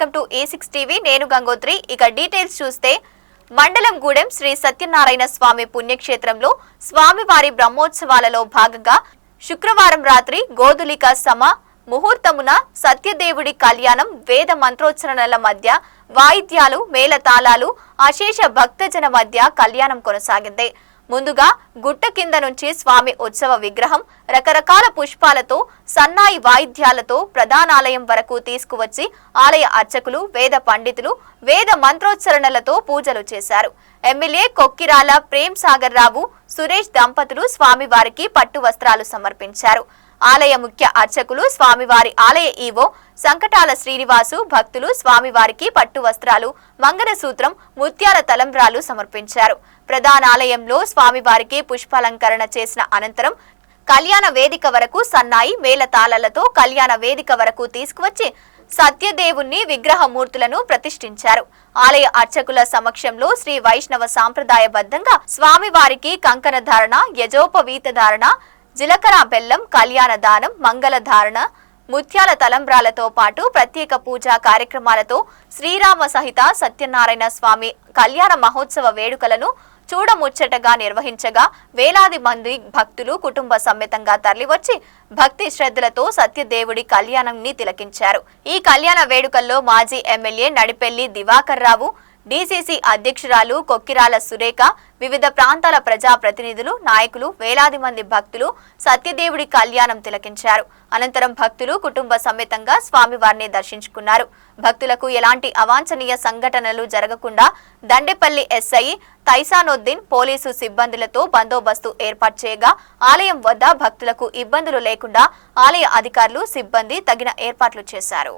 Welcome to A6 TV. నేను గంగోత్రి. ఇక details చూస్తే మండలం గూడెం శ్రీ సత్యనారాయణ స్వామి పుణ్యక్షేత్రంలో స్వామివారి బ్రహ్మోత్సవాలలో భాగంగా శుక్రవారం రాత్రి గోధులిక సమ ముహూర్తమున సత్యదేవుడి కళ్యాణం వేద మంత్రోచ్చరణల మధ్య వాయిద్యాలు మేళతాళాలు అశేష భక్తజన మధ్య కళ్యాణం కొనసాగింది. ముందుగా గుట్ట కింద నుంచి స్వామి ఉత్సవ విగ్రహం రకరకాల పుష్పాలతో సన్నాయి వాయిద్యాలతో ప్రధానాలయం వరకు తీసుకువచ్చి ఆలయ అర్చకులు వేద పండితులు వేద మంత్రోచ్చరణలతో పూజలు చేశారు. ఎమ్మెల్యే కొక్కిరాల ప్రేమ్ సాగర్ రావు సురేష్ దంపతులు స్వామివారికి పట్టు వస్త్రాలు సమర్పించారు. ఆలయ ముఖ్య అర్చకులు స్వామివారి ఆలయ ఈవో సంకటాల శ్రీనివాసు భక్తులు స్వామివారికి పట్టు వస్త్రాలు మంగళసూత్రం ముత్యాల తలంబ్రాలు సమర్పించారు. ప్రధానాలయంలో స్వామివారికి పుష్పాలంకరణ చేసిన అనంతరం కళ్యాణ వేదిక వరకు సన్నాయి మేళతాళాలతో కళ్యాణ వేదిక వరకు తీసుకువచ్చి సత్యదేవుణ్ణి విగ్రహమూర్తులను ప్రతిష్ఠించారు. ఆలయ అర్చకుల సమక్షంలో శ్రీ వైష్ణవ సాంప్రదాయబద్ధంగా స్వామివారికి కంకణ ధారణ యజోపవీత ధారణ జీలకర్ర బెల్లం కళ్యాణ దానం మంగళ ధారణ ముత్యాల తలంబ్రాలతో పాటు ప్రత్యేక పూజా కార్యక్రమాలతో శ్రీరామ సహిత సత్యనారాయణ స్వామి కళ్యాణ మహోత్సవ వేడుకలను చూడముచ్చటగా నిర్వహించగా వేలాది మంది భక్తులు కుటుంబ సమేతంగా తరలివచ్చి భక్తి శ్రద్ధలతో సత్యదేవుడి కళ్యాణాన్ని తిలకించారు. ఈ కళ్యాణ వేడుకల్లో మాజీ ఎమ్మెల్యే నడిపెల్లి దివాకర్ రావు, డీసీసీ అధ్యక్షురాలు కొక్కిరాల సురేఖ, వివిధ ప్రాంతాల ప్రజా ప్రతినిధులు నాయకులు వేలాది మంది భక్తులు సత్యదేవుడి కళ్యాణం తిలకించారు. అనంతరం భక్తులు కుటుంబ సమేతంగా స్వామివారిని దర్శించుకున్నారు. భక్తులకు ఎలాంటి అవాంఛనీయ సంఘటనలు జరగకుండా దండేపల్లి ఎస్ఐ తైసానుద్దీన్ పోలీసు సిబ్బందులతో బందోబస్తు ఏర్పాటు చేయగా ఆలయం వద్ద భక్తులకు ఇబ్బందులు లేకుండా ఆలయ అధికారులు సిబ్బంది తగిన ఏర్పాట్లు చేశారు.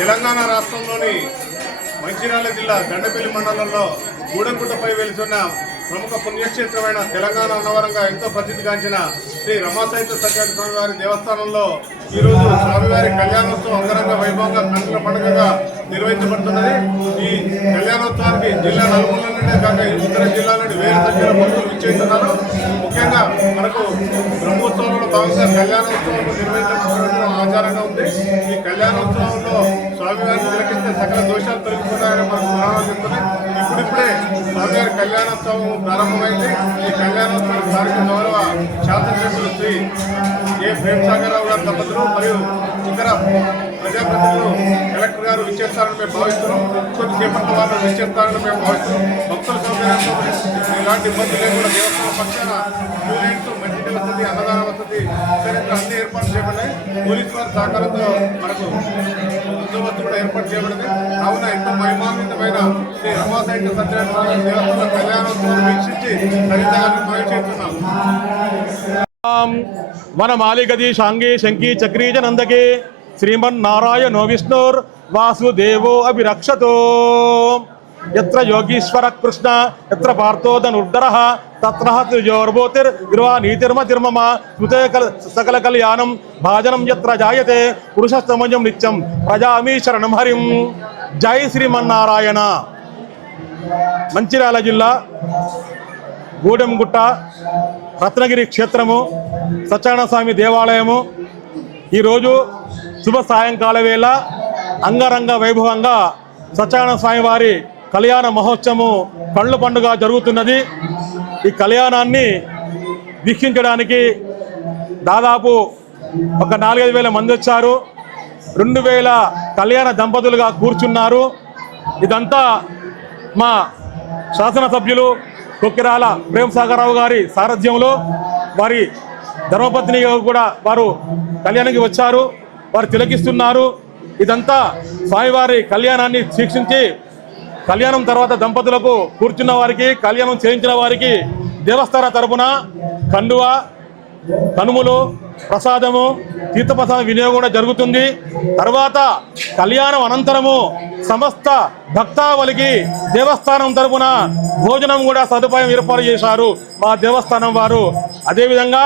తెలంగాణ రాష్ట్రంలోని మంచిర్యాల జిల్లా దండపల్లి మండలంలో గూడెంగుట్టపై వెలిసిన ప్రముఖ పుణ్యక్షేత్రమైన తెలంగాణ అన్నవరంగా ఎంతో ప్రసిద్ధిగాంచిన శ్రీ రమాసహిత సత్యనారాయణ స్వామివారి దేవస్థానంలో ఈరోజు స్వామివారి కళ్యాణోత్సవం అంగరంగ వైభవంగా కన్నుల పండుగగా నిర్వహించబడుతున్నది. ఈ కళ్యాణోత్సవానికి జిల్లా నలుమూల నుండే కాక ఇతర జిల్లాల నుండి వేరు సంఖ్యలో భక్తులు విచ్చేస్తున్నారు. ముఖ్యంగా మనకు బ్రహ్మోత్సవంలో భాగంగా కళ్యాణోత్సవం నిర్వహించడం ఆచారంగా ఉంది. ఈ కళ్యాణోత్సవంలో స్వామివారిని తిలకిస్తే సకల దోషాలు తొలగిపోతాయని మనకు పురాణాలు చెప్తున్నాయి. ఇప్పుడిప్పుడే స్వామివారి కళ్యాణోత్సవం ప్రారంభమైంది. ఈ కళ్యాణోత్సవం స్థానిక గౌరవ శాసనసభ్యులు శ్రీ ఏ ప్రేమ్ సాగర్ రావు గారి దంపతులు మరియు ఇతర ప్రజాప్రతినిధులు కలెక్టర్ గారు విచ్చేస్తారని మేము భావిస్తున్నాం. కొద్దిసేపటి వాళ్ళు విచ్చేస్తారని మేము భావిస్తున్నాం. భక్తుల సౌకర్యంతో ఎలాంటి ఇబ్బంది లేకుండా దేవస్థానం పక్షాన యూనిట్స్ మంచి వసతి అన్నదాన వసతి సరిగ్గా అన్ని ఏర్పాటు చేయబడ్డాయి. పోలీసు వారి సహకారంతో మనకు బందోబస్తు కూడా ఏర్పాటు చేయబడింది. కావున ఎంతో మహిమాన్వితమైన శ్రీ రమాసహిత సత్యనారాయణ దేవస్థాన కళ్యాణోత్సవం వీక్షించి సరితాన్ని ప్రవేశిస్తున్నాం. వనమాలిగది శాంగే శంకి చక్రీజ నందకే శ్రీమన్నారాయణో విష్ణుర్ వాసుదేవో అభిరక్షతో యత్ర యోగీశ్వర కృష్ణ యత్ర పార్థో ధనుర్ధరః తత్ర త్రిజోర్భూతిర్విర్వా నీతిర్మతిర్మమ స్మృతే సకల కళ్యాణం భాజనం యత్ర జాయతే పురుషస్తమజం నిత్యం ప్రజామి శరణం హరిం. జై శ్రీమన్నారాయణ. మంచిర్యాల జిల్లా గూడెంగుట్ట రత్నగిరి క్షేత్రము సత్యనారాయణ స్వామి దేవాలయము ఈరోజు శుభ సాయంకాల వేళ అంగరంగ వైభవంగా సత్యనారాయణ స్వామి వారి కళ్యాణ మహోత్సవము కళ్ళు పండుగ జరుగుతున్నది. ఈ కళ్యాణాన్ని వీక్షించడానికి దాదాపు ఒక 4-5 మంది వచ్చారు. 2000 కళ్యాణ దంపతులుగా కూర్చున్నారు. ఇదంతా మా శాసనసభ్యులు కొక్కిరాల ప్రేమ్ సాగర్ రావు గారి సారథ్యంలో వారి ధర్మపత్ని కూడా వారు కళ్యాణానికి వచ్చారు. వారు తిలకిస్తున్నారు. ఇదంతా స్వామివారి కళ్యాణాన్ని వీక్షించి కళ్యాణం తర్వాత దంపతులకు కూర్చున్న వారికి కళ్యాణం చేయించిన వారికి దేవస్థాన తరపున కండువ కనుములు ప్రసాదము తీర్థప్రసాద వినియోగం కూడా జరుగుతుంది. తర్వాత కళ్యాణం అనంతరము సమస్త భక్తావళికి దేవస్థానం తరపున భోజనం కూడా సదుపాయం ఏర్పాటు చేశారు మా దేవస్థానం వారు. అదేవిధంగా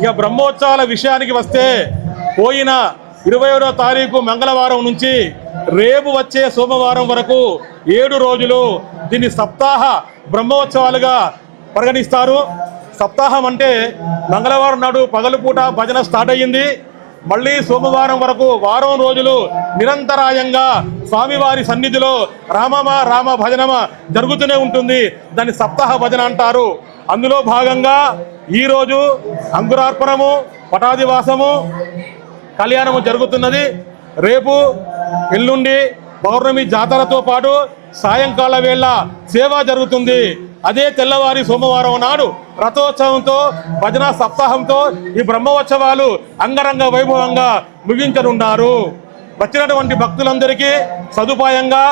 ఇక బ్రహ్మోత్సవాల విషయానికి వస్తే పోయిన 21వ తారీఖు మంగళవారం నుంచి రేపు వచ్చే సోమవారం వరకు 7 రోజులు దీన్ని సప్తాహ బ్రహ్మోత్సవాలుగా పరిగణిస్తారు. సప్తాహం అంటే మంగళవారం నాడు పగలుపూట భజన స్టార్ట్ అయ్యింది. మళ్ళీ సోమవారం వరకు వారం రోజులు నిరంతరాయంగా స్వామివారి సన్నిధిలో రామ భజనమ జరుగుతూనే ఉంటుంది. దాన్ని సప్తాహ భజన అంటారు. అందులో భాగంగా ఈరోజు అంకురార్పణము, పటాదివాసము, కళ్యాణము జరుగుతున్నది. రేపు ఎల్లుండి పౌర్ణమి జాతరతో పాటు సాయంకాల వేళ సేవ జరుగుతుంది. అదే తెల్లవారి సోమవారం నాడు రథోత్సవంతో భజన సప్తాహంతో ఈ బ్రహ్మోత్సవాలు అంగరంగ వైభవంగా ముగించనున్నారు. వచ్చినటువంటి భక్తులందరికీ సదుపాయంగా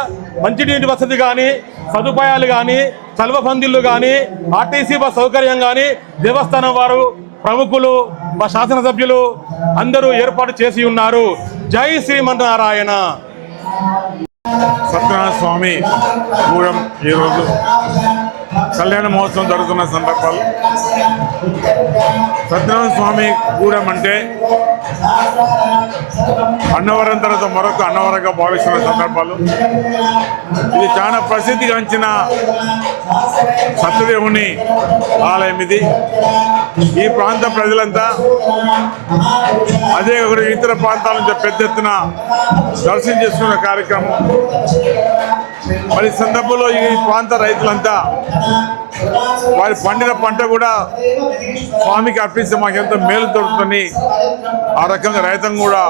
మంచినీటి వసతి కానీ, సదుపాయాలు కానీ, చల్వ పందిళ్ళు కానీ, ఆర్టీసీ బస్ సౌకర్యం కానీ దేవస్థానం వారు, ప్రముఖులు, మా శాసనసభ్యులు అందరూ ఏర్పాటు చేసి ఉన్నారు. జై శ్రీమన్నారాయణ. సత్యనారాయణ స్వామి గూడెం ఈరోజు కళ్యాణ మహోత్సవం జరుగుతున్న సందర్భాలు. సత్యనారాయణ స్వామి గూడెం అంటే అన్నవరం తర్వాత మరొక అన్నవరంగా భావిస్తున్న సందర్భాలు. ఇది చాలా ప్రసిద్ధిగాంచిన సత్యదేవుని ఆలయం. ఇది ఈ ప్రాంత ప్రజలంతా అదే ఇతర ప్రాంతాల నుంచి పెద్ద ఎత్తున దర్శనం చేసుకున్న కార్యక్రమం. మరి సందర్భంలో ఈ ప్రాంత రైతులంతా వారి పండిన పంట కూడా స్వామికి అర్పిస్తే మాకెంతో మేలు దొరుకుతుంది. ఆ రకంగా రైతం కూడా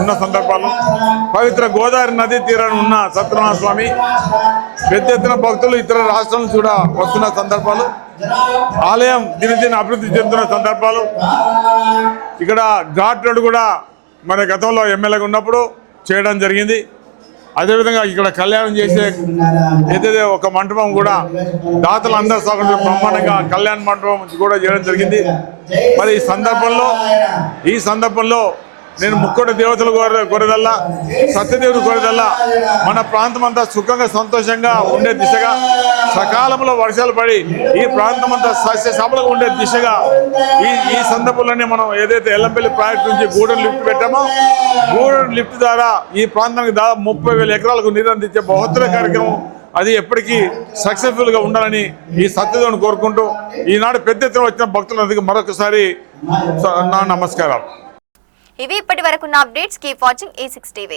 ఉన్న సందర్భాలు. పవిత్ర గోదావరి నదీ తీరాన్ని ఉన్న సత్యనారాయణ స్వామి పెద్ద ఎత్తున భక్తులు ఇతర రాష్ట్రాల నుంచి కూడా వస్తున్న సందర్భాలు. ఆలయం దినదిన అభివృద్ధి చెందుతున్న సందర్భాలు. ఇక్కడ ఘాట్ రోడ్ కూడా మన గతంలో ఎమ్మెల్యేగా ఉన్నప్పుడు చేయడం జరిగింది. అదేవిధంగా ఇక్కడ కళ్యాణం చేసే ఏదైతే ఒక మంటపం కూడా దాతలు అందరూ సహకరించిన బ్రహ్మాండంగా కళ్యాణ మంటపం కూడా చేయడం జరిగింది. మరి ఈ సందర్భంలో నేను ముక్కోటి దేవతలు కోరేదల్లా, సత్యదేవుడు కోరేదల్లా మన ప్రాంతం అంతా సుఖంగా సంతోషంగా ఉండే దిశగా, సకాలంలో వర్షాలు పడి ఈ ప్రాంతం అంతా సస్యశ్యామలంగా ఉండే దిశగా ఈ సందర్భంలోనే మనం ఏదైతే ఎల్లంపల్లి ప్రాజెక్టు నుంచి గూడెం లిఫ్ట్ పెట్టామో, గూడెం లిఫ్ట్ ద్వారా ఈ ప్రాంతానికి దాదాపు 30,000 ఎకరాలకు నీరు అందించే బహుత్తర కార్యక్రమం. అది ఎప్పటికీ సక్సెస్ఫుల్గా ఉండాలని ఈ సత్యదేవుని కోరుకుంటూ ఈనాడు పెద్ద ఎత్తున వచ్చిన భక్తులందరికీ మరొకసారి నా నమస్కారాలు. ఇవి ఇప్పటి వరకున్న updates. Keep watching E6 TV.